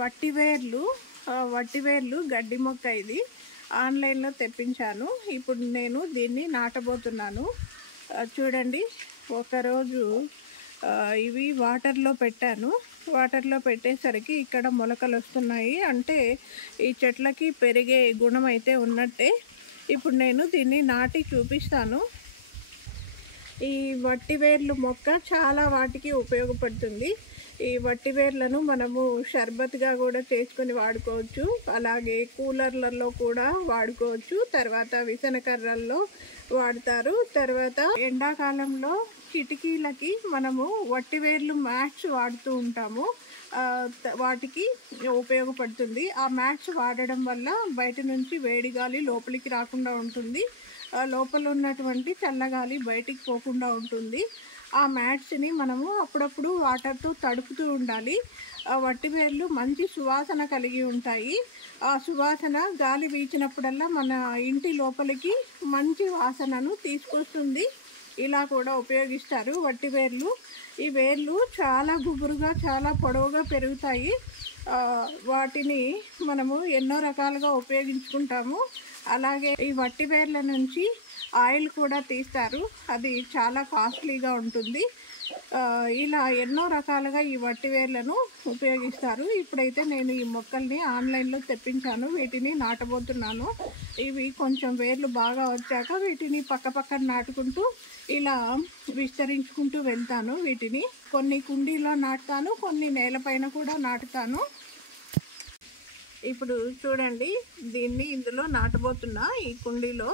వట్టివేర్లు గడ్డి మొక్క ఇది ఆన్లైన్లో తెప్పించాను. ఇప్పుడు నేను దీన్ని నాటబోతున్నాను. చూడండి, ఒకరోజు ఇవి వాటర్లో పెట్టాను. వాటర్లో పెట్టేసరికి ఇక్కడ మొలకలు వస్తున్నాయి. అంటే ఈ చెట్లకి పెరిగే గుణం అయితే ఉన్నట్టే. ఇప్పుడు నేను దీన్ని నాటి చూపిస్తాను. ఈ వట్టివేర్లు మొక్క చాలా వాటికి ఉపయోగపడుతుంది. ఈ వట్టివేర్లను మనము షర్బత్గా కూడా చేసుకొని వాడుకోవచ్చు. అలాగే కూలర్లలో కూడా వాడుకోవచ్చు. తర్వాత విసనకర్రల్లో వాడతారు. తర్వాత ఎండాకాలంలో కిటికీలకి మనము వట్టివేర్లు మ్యాట్స్ వాడుతూ ఉంటాము. వాటికి ఉపయోగపడుతుంది. ఆ మ్యాట్స్ వాడడం వల్ల బయట నుంచి వేడి గాలి లోపలికి రాకుండా ఉంటుంది. లోపల ఉన్నటువంటి చల్లగాలి బయటికి పోకుండా ఉంటుంది. ఆ మ్యాట్స్ని మనము అప్పుడప్పుడు వాటర్తో తడుపుతూ ఉండాలి. ఆ వట్టివేర్లు మంచి సువాసన కలిగి ఉంటాయి. ఆ సువాసన గాలి వీచినప్పుడల్లా మన ఇంటి లోపలికి మంచి వాసనను తీసుకొస్తుంది. ఇలా కూడా ఉపయోగిస్తారు వట్టివేర్లు. ఈ వేర్లు చాలా గుబురుగా, చాలా పొడవుగా పెరుగుతాయి. వాటిని మనము ఎన్నో రకాలుగా ఉపయోగించుకుంటాము. అలాగే ఈ వట్టివేర్ల నుంచి ఆయిల్ కూడా తీస్తారు. అది చాలా కాస్ట్లీగా ఉంటుంది. ఇలా ఎన్నో రకాలుగా ఈ వట్టివేర్లను ఉపయోగిస్తారు. ఇప్పుడైతే నేను ఈ మొక్కల్ని ఆన్లైన్లో తెప్పించాను. వీటిని నాటబోతున్నాను. ఇవి కొంచెం వేర్లు బాగా వచ్చాక వీటిని పక్కన నాటుకుంటూ ఇలా విస్తరించుకుంటూ వెళ్తాను. వీటిని కొన్ని కుండీలో నాటుతాను, కొన్ని నేలపైన కూడా నాటుతాను. ఇప్పుడు చూడండి, దీన్ని ఇందులో నాటబోతున్నా. ఈ కుండీలో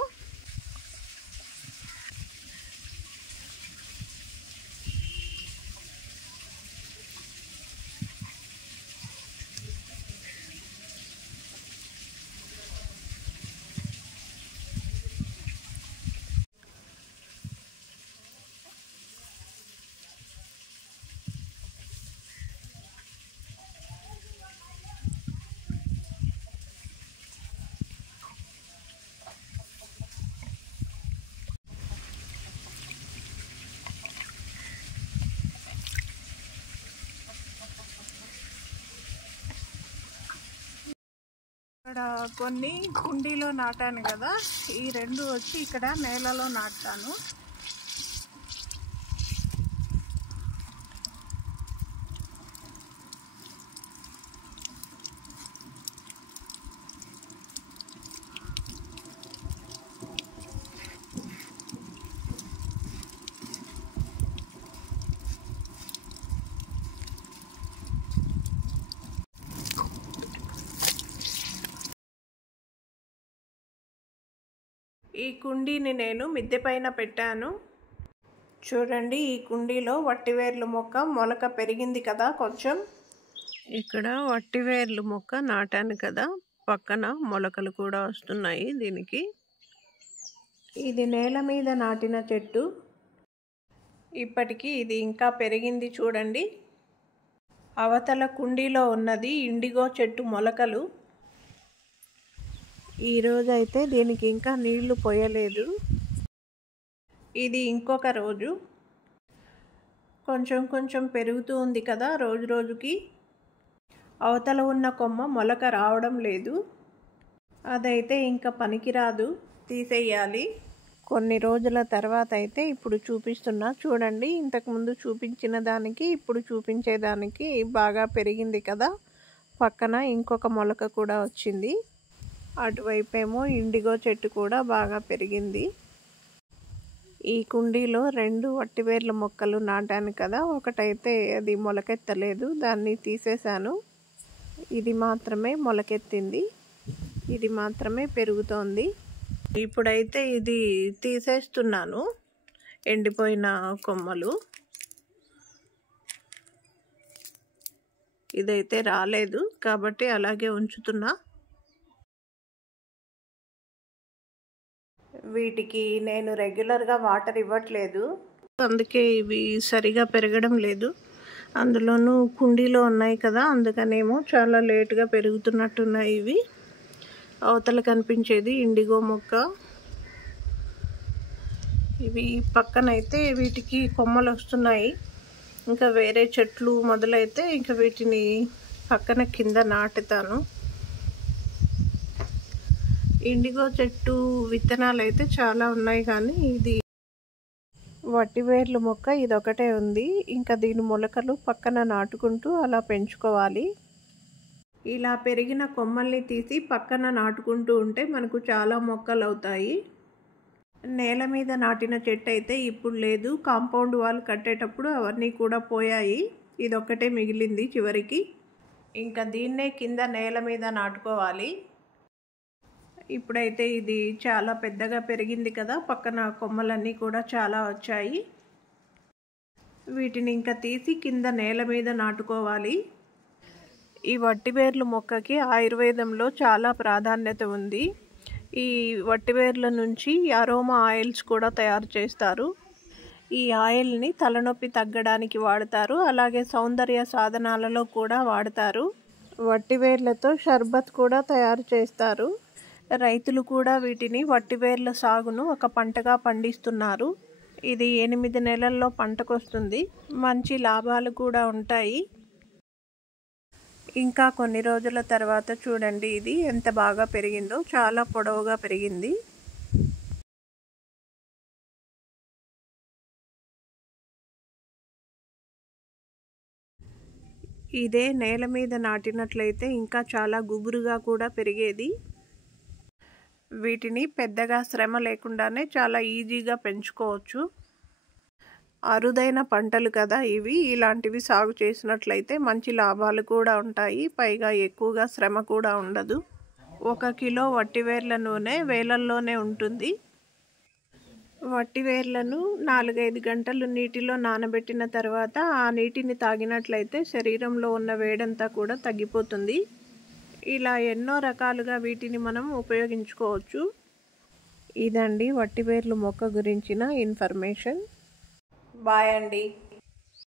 ఇక్కడ కొన్ని కుండీలో నాటాను కదా, ఈ రెండు వచ్చి ఇక్కడ నేలలో నాటుతాను. ఈ కుండీని నేను మిద్దె పైన పెట్టాను. చూడండి, ఈ కుండీలో వట్టివేర్లు మొక్క మొలక పెరిగింది కదా కొంచెం. ఇక్కడ వట్టివేర్లు మొక్క నాటాను కదా, పక్కన మొలకలు కూడా వస్తున్నాయి దీనికి. ఇది నేల మీద నాటిన చెట్టు. ఇప్పటికీ ఇది ఇంకా పెరిగింది చూడండి. అవతల కుండీలో ఉన్నది ఇండిగో చెట్టు మొలకలు. ఈరోజైతే దీనికి ఇంకా నీళ్లు పోయలేదు. ఇది ఇంకొక రోజు. కొంచెం కొంచెం పెరుగుతూ ఉంది కదా రోజు రోజుకి. అవతల ఉన్న కొమ్మ మొలక రావడం లేదు. అదైతే ఇంకా పనికిరాదు, తీసేయాలి. కొన్ని రోజుల తర్వాత అయితే ఇప్పుడు చూపిస్తున్నా చూడండి. ఇంతకుముందు చూపించిన దానికి ఇప్పుడు చూపించేదానికి బాగా పెరిగింది కదా. పక్కన ఇంకొక మొలక కూడా వచ్చింది. అటువైపేమో ఇండిగో చెట్టు కూడా బాగా పెరిగింది. ఈ కుండీలో 2 వట్టివేర్ల మొక్కలు నాటాను కదా, ఒకటైతే అది మొలకెత్తలేదు, దాన్ని తీసేశాను. ఇది మాత్రమే మొలకెత్తింది, ఇది మాత్రమే పెరుగుతోంది. ఇప్పుడైతే ఇది తీసేస్తున్నాను, ఎండిపోయిన కొమ్మలు. ఇదైతే రాలేదు కాబట్టి అలాగే ఉంచుతున్నా. వీటికి నేను రెగ్యులర్గా వాటర్ ఇవ్వట్లేదు, అందుకే ఇవి సరిగా పెరగడం లేదు. అందులోనూ కుండీలో ఉన్నాయి కదా, అందుకనేమో చాలా లేటుగా పెరుగుతున్నట్టున్నాయి ఇవి. అవతల కనిపించేది ఇండిగో మొక్క. ఇవి పక్కనైతే వీటికి కొమ్మలు వస్తున్నాయి. ఇంకా వేరే చెట్లు మొదలైతే ఇంకా వీటిని పక్కన కింద నాటుతాను. ఇండిగో చెట్టు విత్తనాలు అయితే చాలా ఉన్నాయి, కానీ ఇది వట్టివేర్లు మొక్క ఇదొకటే ఉంది. ఇంకా దీని మొలకలు పక్కన నాటుకుంటూ అలా పెంచుకోవాలి. ఇలా పెరిగిన కొమ్మల్ని తీసి పక్కన నాటుకుంటూ ఉంటే మనకు చాలా మొక్కలు అవుతాయి. నేల మీద నాటిన చెట్టు అయితే ఇప్పుడు లేదు. కాంపౌండ్ వాల్ కట్టేటప్పుడు అవన్నీ కూడా పోయాయి. ఇదొక్కటే మిగిలింది చివరికి. ఇంకా దీన్నే కింద నేల మీద నాటుకోవాలి. ఇప్పుడైతే ఇది చాలా పెద్దగా పెరిగింది కదా, పక్కన కొమ్మలన్నీ కూడా చాలా వచ్చాయి. వీటిని ఇంకా తీసి కింద నేల మీద నాటుకోవాలి. ఈ వట్టివేర్లు మొక్కకి ఆయుర్వేదంలో చాలా ప్రాధాన్యత ఉంది. ఈ వట్టివేర్ల నుంచి అరోమా ఆయిల్స్ కూడా తయారు చేస్తారు. ఈ ఆయిల్ని తలనొప్పి తగ్గడానికి వాడతారు, అలాగే సౌందర్య సాధనాలలో కూడా వాడతారు. వట్టివేర్లతో షర్బత్ కూడా తయారు చేస్తారు. రైతులు కూడా వీటిని వట్టివేర్ల సాగును ఒక పంటగా పండిస్తున్నారు. ఇది 8 నెలల్లో పంటకొస్తుంది. మంచి లాభాలు కూడా ఉంటాయి. ఇంకా కొన్ని రోజుల తర్వాత చూడండి ఇది ఎంత బాగా పెరిగిందో, చాలా పొడవుగా పెరిగింది. ఇదే నేల మీద నాటినట్లయితే ఇంకా చాలా గుబురుగా కూడా పెరిగేది. వీటిని పెద్దగా శ్రమ లేకుండానే చాలా ఈజీగా పెంచుకోవచ్చు. అరుదైన పంటలు కదా ఇవి. ఇలాంటివి సాగు చేసినట్లయితే మంచి లాభాలు కూడా ఉంటాయి, పైగా ఎక్కువగా శ్రమ కూడా ఉండదు. 1 కిలో వట్టివేర్ల నూనె వేలల్లోనే ఉంటుంది. వట్టివేర్లను 4-5 గంటలు నీటిలో నానబెట్టిన తర్వాత ఆ నీటిని తాగినట్లయితే శరీరంలో ఉన్న వేడంతా కూడా తగ్గిపోతుంది. ఇలా ఎన్నో రకాలుగా వీటిని మనం ఉపయోగించుకోవచ్చు. ఇదండి వట్టివేర్లు మొక్క గురించిన ఇన్ఫర్మేషన్. బాయ్ అండి.